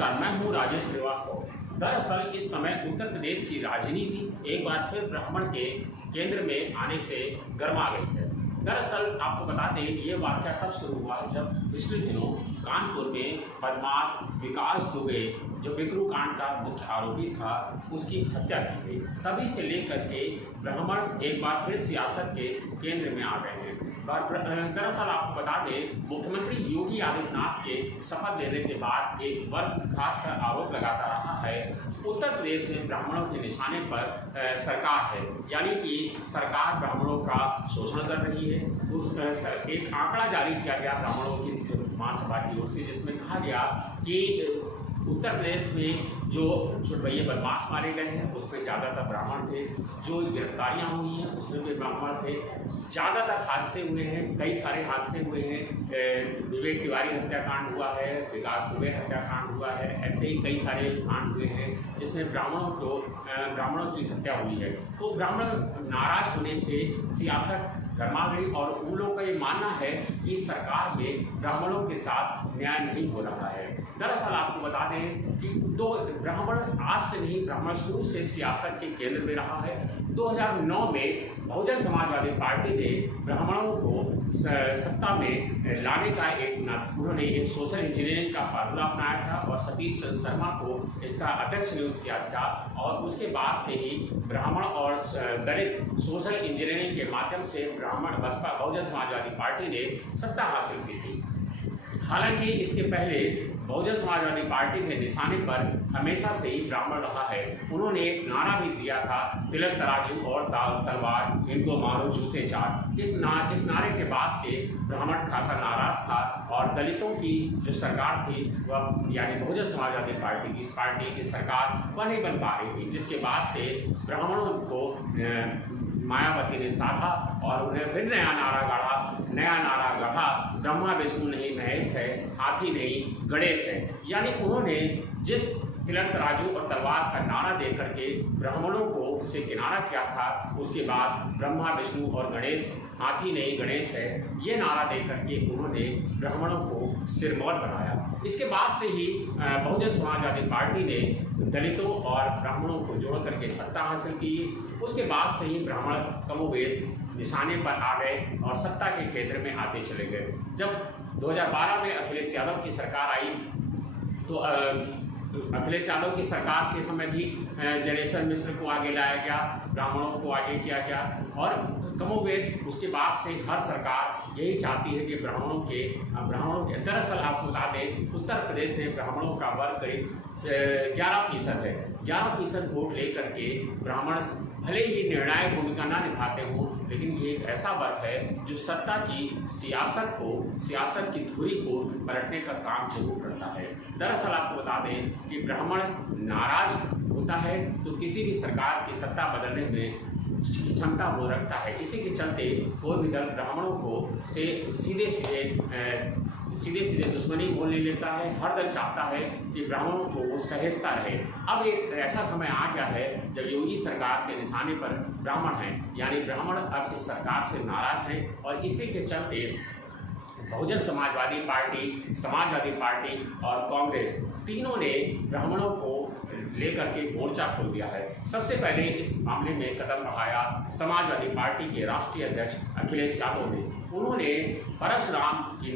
नमस्कार, मैं हूं राजेश श्रीवास्तव। दरअसल इस समय उत्तर प्रदेश की राजनीति एक बार फिर ब्राह्मण के केंद्र में आने से गर्मा गई है। दरअसल आपको बता दें, ये वाक़या तब शुरू हुआ जब पिछले दिनों कानपुर में बदमाश विकास दुबे, जो बिकरू कांड का मुख्य आरोपी था, उसकी हत्या की गई। तभी से लेकर के ब्राह्मण एक बार फिर सियासत के केंद्र में आ गए हैं। दरअसल आपको बता दें, मुख्यमंत्री योगी आदित्यनाथ के शपथ लेने के बाद एक वर्ग खासकर आरोप लगाता रहा है, उत्तर प्रदेश में ब्राह्मणों के निशाने पर सरकार है, यानी कि सरकार ब्राह्मणों का शोषण कर रही है। एक आंकड़ा जारी किया गया ब्राह्मणों की महासभा की ओर से, जिसमें कहा गया कि उत्तर प्रदेश में जो छुटभैये बदमाश मारे गए हैं उसमें ज़्यादातर ब्राह्मण थे, जो गिरफ्तारियाँ हुई हैं उसमें भी ब्राह्मण थे, ज़्यादातर हादसे हुए हैं, कई सारे हादसे हुए हैं। विवेक तिवारी हत्याकांड हुआ है, विकास दुबे हत्याकांड हुआ है, ऐसे ही कई सारे कांड हुए हैं जिसमें ब्राह्मणों की हत्या हुई है। तो ब्राह्मण नाराज होने से सियासत गर्मा गई और उन लोगों का ये मानना है कि सरकार में ब्राह्मणों के साथ न्याय नहीं हो रहा है। दरअसल आपको बता दें कि ब्राह्मण आज से नहीं, ब्राह्मण शुरू से सियासत के केंद्र में रहा है। 2009 में बहुजन समाजवादी पार्टी ने ब्राह्मणों को सत्ता में लाने का उन्होंने एक सोशल इंजीनियरिंग का फार्मूला अपनाया था और सतीश शर्मा को इसका अध्यक्ष नियुक्त किया था। और उसके बाद से ही ब्राह्मण और दलित सोशल इंजीनियरिंग के माध्यम से बसपा बहुजन समाजवादी पार्टी ने सत्ता हासिल की थी। हालांकि इसके पहले बहुजन समाजवादी पार्टी के निशाने पर हमेशा से ही ब्राह्मण रहा है। उन्होंने एक नारा भी दिया था, तिलक तराजू और तलवार, इनको मारो जूते चाट। इस नारे के बाद से ब्राह्मण खासा नाराज था और दलितों की जो सरकार थी वह, यानी बहुजन समाजवादी पार्टी की, इस पार्टी की सरकार वह नहीं बन पा रही थी, जिसके बाद से ब्राह्मणों को मायावती ने साधा और उन्हें फिर नया नारा गढ़ा, ब्रह्मा विष्णु नहीं महेश है, हाथी नहीं गणेश है। यानी उन्होंने जिस तिलक तराजू और तलवार का नारा दे करके ब्राह्मणों को से किनारा किया था, उसके बाद ब्रह्मा विष्णु और गणेश, हाथी नहीं गणेश है, ये नारा दे करके उन्होंने ब्राह्मणों को सिरमौर बनाया। इसके बाद से ही बहुजन समाजवादी पार्टी ने दलितों और ब्राह्मणों को जोड़ करके सत्ता हासिल की। उसके बाद से ही ब्राह्मण कमोबेश निशाने पर आ गए और सत्ता के केंद्र में आते चले गए। जब 2012 में अखिलेश यादव की सरकार आई तो अखिलेश यादव की सरकार के समय भी जनेश्वर मिश्र को आगे लाया गया, ब्राह्मणों को आगे किया गया और कमोबेश उसके बाद से हर सरकार यही चाहती है कि ब्राह्मणों के दरअसल आपको बता दें, उत्तर प्रदेश में ब्राह्मणों का वर्ग करीब 11% है। 11% वोट लेकर के ब्राह्मण भले ही निर्णायक भूमिका ना निभाते हों, लेकिन ये एक ऐसा वर्ग है जो सत्ता की सियासत की धुरी को पलटने का काम जरूर करता है। दरअसल आपको बता दें कि ब्राह्मण नाराज होता है तो किसी भी सरकार की सत्ता बदलने में क्षमता वो रखता है। इसी के चलते कोई भी दल ब्राह्मणों को सीधे सीधे दुश्मनी मोल ले लेता है। हर दल चाहता है कि ब्राह्मणों को वो सहेजता रहे। अब एक ऐसा समय आ गया है जब योगी सरकार के निशाने पर ब्राह्मण हैं, यानी ब्राह्मण अब इस सरकार से नाराज हैं और इसी के चलते बहुजन समाजवादी पार्टी और कांग्रेस तीनों ने ब्राह्मणों को लेकर के मोर्चा खोल दिया है। सबसे पहले इस मामले में कदम बढ़ाया समाजवादी पार्टी के राष्ट्रीय अध्यक्ष अखिलेश यादव ने। उन्होंने परशुराम की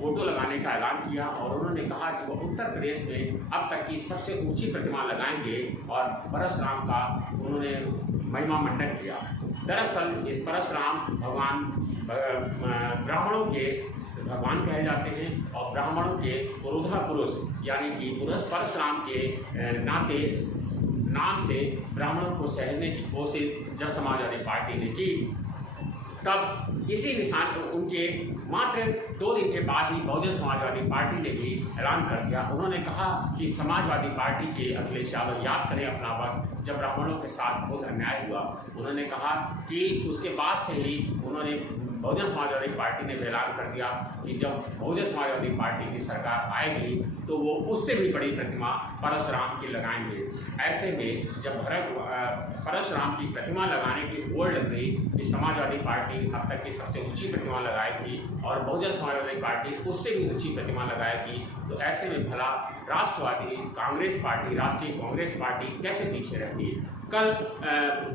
फोटो लगाने का ऐलान किया और उन्होंने कहा कि वो उत्तर प्रदेश में अब तक की सबसे ऊंची प्रतिमा लगाएंगे और परशुराम का उन्होंने महिमा मंडन किया। दरअसल इस परशुराम भगवान ब्राह्मणों के भगवान कहे जाते हैं और ब्राह्मणों के पुरोधा पुरुष, यानी कि परशुराम के नाम से ब्राह्मणों को सहेजने की कोशिश जब समाजवादी पार्टी ने की, तब इसी निशान उनके मात्र 2 दिन के बाद ही बहुजन समाजवादी पार्टी ने भी ऐलान कर दिया। उन्होंने कहा कि समाजवादी पार्टी के अखिलेश यादव याद करें अपना वक्त जब ब्राह्मणों के साथ बहुत अन्याय हुआ। उन्होंने कहा कि उसके बाद से ही उन्होंने बहुजन समाजवादी पार्टी ने ऐलान कर दिया कि जब बहुजन समाजवादी पार्टी की सरकार आएगी तो वो उससे भी बड़ी प्रतिमा परशुराम की लगाएंगे। ऐसे में जब परशुराम की प्रतिमा लगाने की होड़ लग गई, इस समाजवादी पार्टी अब तक की सबसे ऊंची प्रतिमा लगाएगी और बहुजन समाजवादी पार्टी उससे भी ऊंची प्रतिमा लगाएगी तो ऐसे में भला राष्ट्रवादी कांग्रेस पार्टी, राष्ट्रीय कांग्रेस पार्टी कैसे पीछे रहती है। कल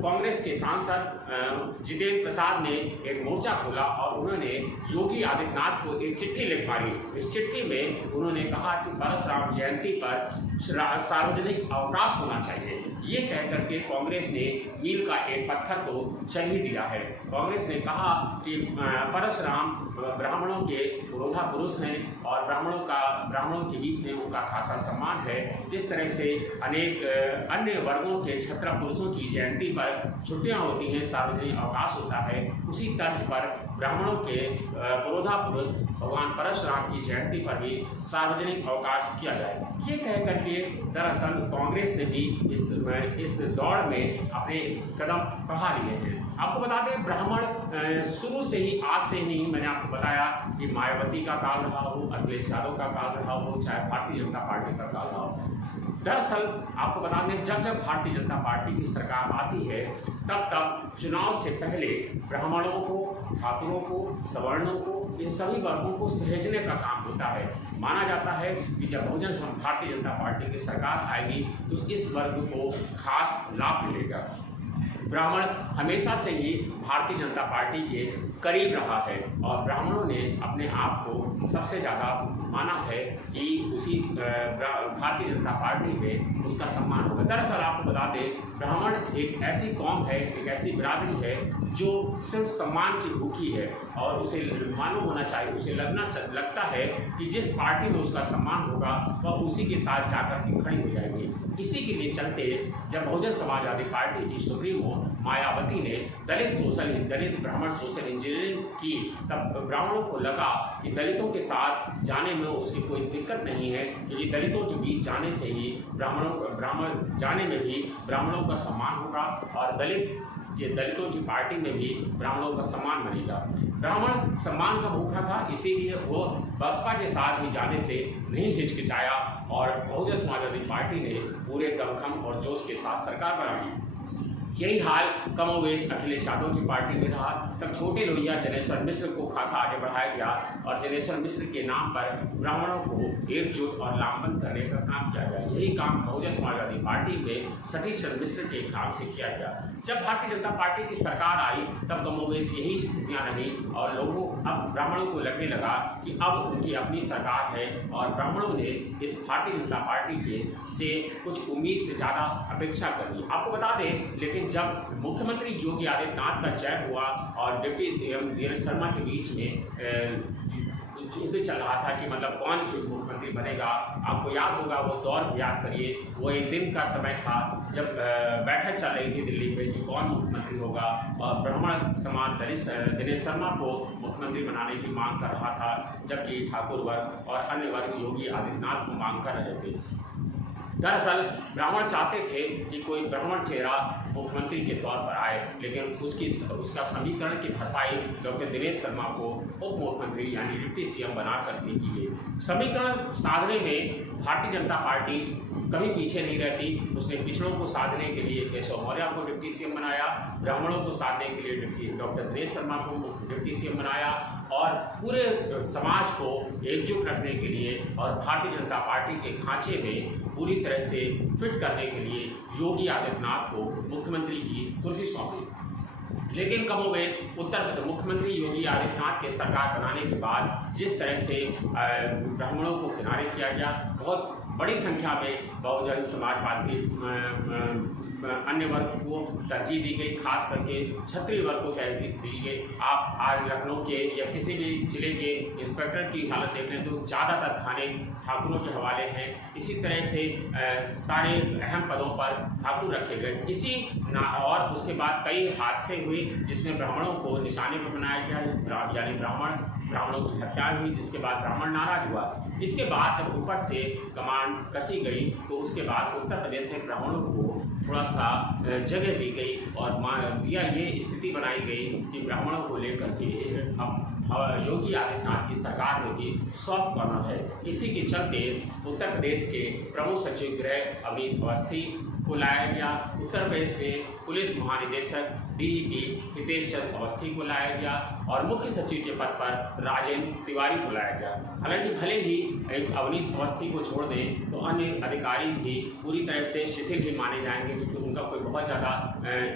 कांग्रेस के सांसद जितेंद्र प्रसाद ने एक मोर्चा खोला और उन्होंने योगी आदित्यनाथ को एक चिट्ठी लिख मारी। इस चिट्ठी में उन्होंने कहा कि परशुराम जयंती पर सार्वजनिक अवकाश होना चाहिए। ये कह करके कांग्रेस ने मील का एक पत्थर तो चल ही दिया है। कांग्रेस ने कहा कि परशुराम ब्राह्मणों के पुरोधा पुरुष हैं और ब्राह्मणों के बीच में उनका खासा सम्मान है। जिस तरह से अनेक अन्य वर्गों के क्षत्रिय पुरुषों की जयंती पर छुट्टियां होती हैं, सार्वजनिक अवकाश होता है, उसी तर्ज पर ब्राह्मणों के पुरोधा पुरुष भगवान परशुराम की जयंती पर भी सार्वजनिक अवकाश किया जाए। ये कह करके दरअसल कांग्रेस ने भी इस दौड़ में अपने कदम बढ़ा लिए हैं। आपको बता दें, ब्राह्मण शुरू से ही, आज से नहीं, मैंने आपको बताया कि मायावती का काल रहा हो, अखिलेश यादव का काल रहा हो, चाहे भारतीय जनता पार्टी का काल रहा हो। दरअसल आपको बता दें, जब भारतीय जनता पार्टी की सरकार आती है तब चुनाव से पहले ब्राह्मणों को, ठाकुरों को, सवर्णों को, इन सभी वर्गों को सहेजने का काम होता है। माना जाता है कि जब भारतीय जनता पार्टी की सरकार आएगी तो इस वर्ग को खास लाभ मिलेगा। ब्राह्मण हमेशा से ही भारतीय जनता पार्टी के करीब रहा है और ब्राह्मणों ने अपने आप को सबसे ज़्यादा माना है कि उसी भारतीय जनता पार्टी में उसका सम्मान होगा। दरअसल आपको बता दें, ब्राह्मण एक ऐसी कौम है, एक ऐसी बिरादरी है जो सिर्फ सम्मान की भूखी है और उसे मालूम होना चाहिए, उसे लगता है कि जिस पार्टी में उसका सम्मान होगा वह उसी के साथ जाकर के खड़ी हो जाएगी। इसी के लिए चलते जब बहुजन समाजवादी पार्टी की सुप्रीमो मायावती ने दलित ब्राह्मण सोशल इंजीनियरिंग की, तब ब्राह्मणों को लगा कि दलितों के साथ जाने में उसकी कोई दिक्कत नहीं है, क्योंकि दलितों के बीच जाने से ही ब्राह्मण जाने में भी ब्राह्मणों का सम्मान होगा और दलितों की पार्टी में भी ब्राह्मणों का सम्मान बनेगा। ब्राह्मण सम्मान का भूखा था, इसीलिए वो बसपा के साथ ही जाने से नहीं हिचकिचाया और बहुजन समाजवादी पार्टी ने पूरे दमखम और जोश के साथ सरकार बनाई। यही हाल कमोवेश अखिलेश यादव की पार्टी में रहा। तब छोटे लोहिया जनेश्वर मिश्र को खासा आगे बढ़ाया गया और जनेश्वर मिश्र के नाम पर ब्राह्मणों को एकजुट और लामबंद करने का काम किया गया। यही काम बहुजन समाजवादी पार्टी में सतीश चंद्र मिश्र के काम से किया गया। जब भारतीय जनता पार्टी की सरकार आई तब कमोवेश यही स्थितियाँ रही और लोगों अब ब्राह्मणों को लगने लगा कि अब उनकी अपनी सरकार है और ब्राह्मणों ने इस भारतीय जनता पार्टी के से कुछ उम्मीद से ज़्यादा अपेक्षा कर ली। आपको बता दें, लेकिन जब मुख्यमंत्री योगी आदित्यनाथ का चयन हुआ और डिप्टी सीएम धीरज शर्मा के बीच में युद्ध चल रहा था कि मतलब कौन मुख्यमंत्री बनेगा, आपको याद होगा वो दौर याद करिए। वो एक दिन का समय था जब बैठक चल रही थी दिल्ली में कि कौन मुख्यमंत्री होगा और ब्राह्मण समाज दिनेश शर्मा को मुख्यमंत्री बनाने की मांग कर रहा था, जबकि ठाकुर वर्ग और अन्य वर्ग योगी आदित्यनाथ को मांग कर रहे थे। दरअसल ब्राह्मण चाहते थे कि कोई ब्राह्मण चेहरा मुख्यमंत्री के तौर पर आए, लेकिन उसका समीकरण की भरपाई डॉक्टर दिनेश शर्मा को उप मुख्यमंत्री यानी डिप्टी सीएम बना करके की गई। समीकरण साधने में भारतीय जनता पार्टी कभी पीछे नहीं रहती। उसने पिछड़ों को साधने के लिए केशव मौर्य को डिप्टी सीएम बनाया, ब्राह्मणों को साधने के लिए डॉक्टर दिनेश शर्मा को डिप्टी सीएम बनाया और पूरे समाज को एकजुट रखने के लिए और भारतीय जनता पार्टी के खांचे में पूरी तरह से फिट करने के लिए योगी आदित्यनाथ को मुख्यमंत्री की कुर्सी सौंपी। लेकिन कमोवेश मुख्यमंत्री योगी आदित्यनाथ के सरकार बनाने के बाद जिस तरह से ब्राह्मणों को किनारे किया गया, बहुत बड़ी संख्या में बहुजन समाजवादी अन्य वर्ग को तरजीह दी गई, खास करके क्षत्रिय वर्ग को तरजीह दी गई। आप आज लखनऊ के या किसी भी जिले के इंस्पेक्टर की हालत देख लें तो ज़्यादातर थाने ठाकुरों के हवाले हैं। इसी तरह से सारे अहम पदों पर ठाकुर रखे गए। और उसके बाद कई हादसे हुए जिसमें ब्राह्मणों को निशाने पर बनाया गया, यानी ब्राह्मणों की हत्या हुई, जिसके बाद ब्राह्मण नाराज हुआ। इसके बाद जब ऊपर से कमांड कसी गई तो उसके बाद उत्तर प्रदेश में ब्राह्मणों को थोड़ा सा जगह दी गई और ये स्थिति बनाई गई कि ब्राह्मणों को लेकर के अब योगी आदित्यनाथ की सरकार में भी सॉफ्ट कॉर्नर है। इसी के चलते उत्तर प्रदेश के प्रमुख सचिव गृह अवनीश अवस्थी को लाया गया। उत्तर प्रदेश में पुलिस महानिदेशक डीजीपी हितेश चंद्र अवस्थी को लाया गया और मुख्य सचिव के पद पर राजेंद्र तिवारी को लाया गया। हालांकि भले ही एक अवनीश अवस्थी को छोड़ दें तो अन्य अधिकारी भी पूरी तरह से शिथिल ही माने जाएंगे, क्योंकि उनका कोई बहुत ज़्यादा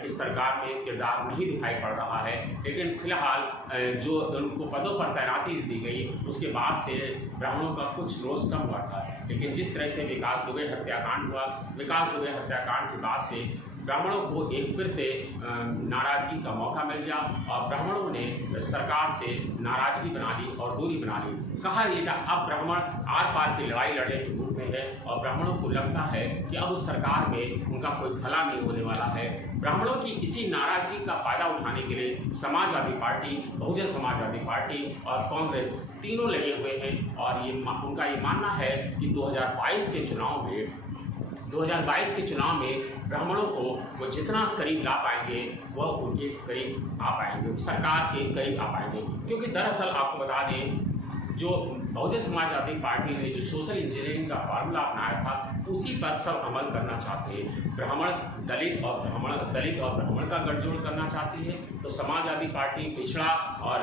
इस सरकार में किरदार नहीं दिखाई पड़ रहा है। लेकिन फिलहाल जो उनको पदों पर तैनाती दी गई उसके बाद से ब्राह्मणों का कुछ रोष कम हुआ था। लेकिन जिस तरह से विकास दुबे हत्याकांड हुआ, विकास दुबे हत्याकांड के बाद से ब्राह्मणों को एक फिर से नाराज़गी का मौका मिल गया और ब्राह्मणों ने सरकार से नाराज़गी बना ली और दूरी बना ली। कहा यह जा अब ब्राह्मण आर पार की लड़ाई लड़ने के मूड में है और ब्राह्मणों को लगता है कि अब उस सरकार में उनका कोई भला नहीं होने वाला है। ब्राह्मणों की इसी नाराज़गी का फ़ायदा उठाने के लिए समाजवादी पार्टी, बहुजन समाजवादी पार्टी और कांग्रेस तीनों लगे हुए हैं और उनका ये मानना है कि 2022 के चुनाव में ब्राह्मणों को वो जितना करीब ला पाएंगे वह उनके करीब आ पाएंगे, सरकार के करीब आ पाएंगे। क्योंकि दरअसल आपको बता दें, जो बहुजन समाजवादी पार्टी ने जो सोशल इंजीनियरिंग का फार्मूला अपनाया था उसी पर सब अमल करना चाहते हैं। ब्राह्मण दलित और ब्राह्मण का गठजोड़ करना चाहती है, तो समाजवादी पार्टी पिछड़ा और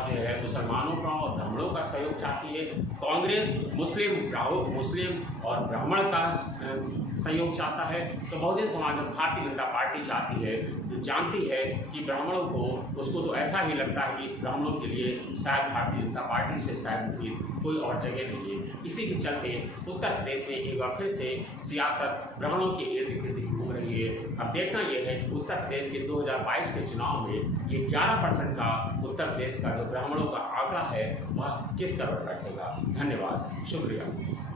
जो है मुसलमानों का और ब्राह्मणों का सहयोग चाहती है। कांग्रेस मुस्लिम और ब्राह्मण का सहयोग चाहता है। तो बहुजन समाज भारतीय जनता पार्टी चाहती है, जानती है कि ब्राह्मणों को, उसको तो ऐसा ही लगता है कि इस ब्राह्मणों के लिए शायद भारतीय जनता पार्टी से शायद कोई और जगह नहीं है। इसी के चलते उत्तर प्रदेश में एक बार फिर से सियासत ब्राह्मणों के इर्द गिर्द घूम रही है। अब देखना यह है कि उत्तर प्रदेश के 2022 के चुनाव में ये 11% का उत्तर प्रदेश का जो ब्राह्मणों का आंकड़ा है वह किस तरफ रखेगा। धन्यवाद, शुक्रिया।